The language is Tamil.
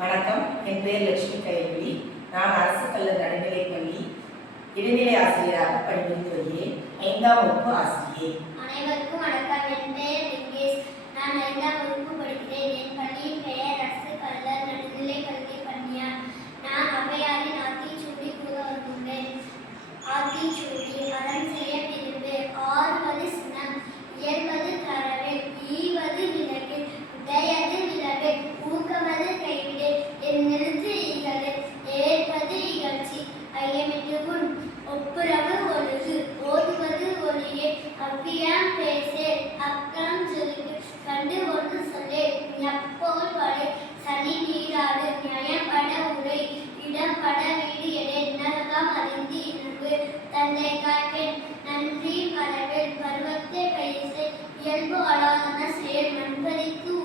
வணக்கம். என் பெயர் லட்சுமி கையொலி நான் அரசு கல்லூரி நடுநிலைப் பள்ளி இடைநிலை ஆசிரியராக பணிபுரிந்து வருகிறேன் ஐந்தாம் வகுப்பு ஆசிரியை அனைவருக்கும் வணக்கம். என் பெயர் லிங்கேஷ். நான் ஐந்தாம் வகுப்பு படிக்கிறேன். என் பள்ளியின் பெயர் அரசு கல்லர் நடுநிலை பள்ளி பன்னியார் நான் அவையாரின் ஆத்தி சுண்டி கூற வந்துள்ளேன் ஆத்தி சுண்டி வேண்டுமுன் ஒப்புரவு ஒழுகு. ஓதுவது ஒளியே அவ்வியாம் பேசே. அக்கம் செலுக்கு கண்டு ஒன்று சொல்லே. எப்போல் வரை சனி நீராடு. நயப்பட உரை. இடம்பட வீடு எடை. நரகம் அறிந்து இனவு தந்தை காக்கேன். நன்றி மரபில். பருவத்தை பயிசை இயல்பு அழகான செயல். நண்பருக்கு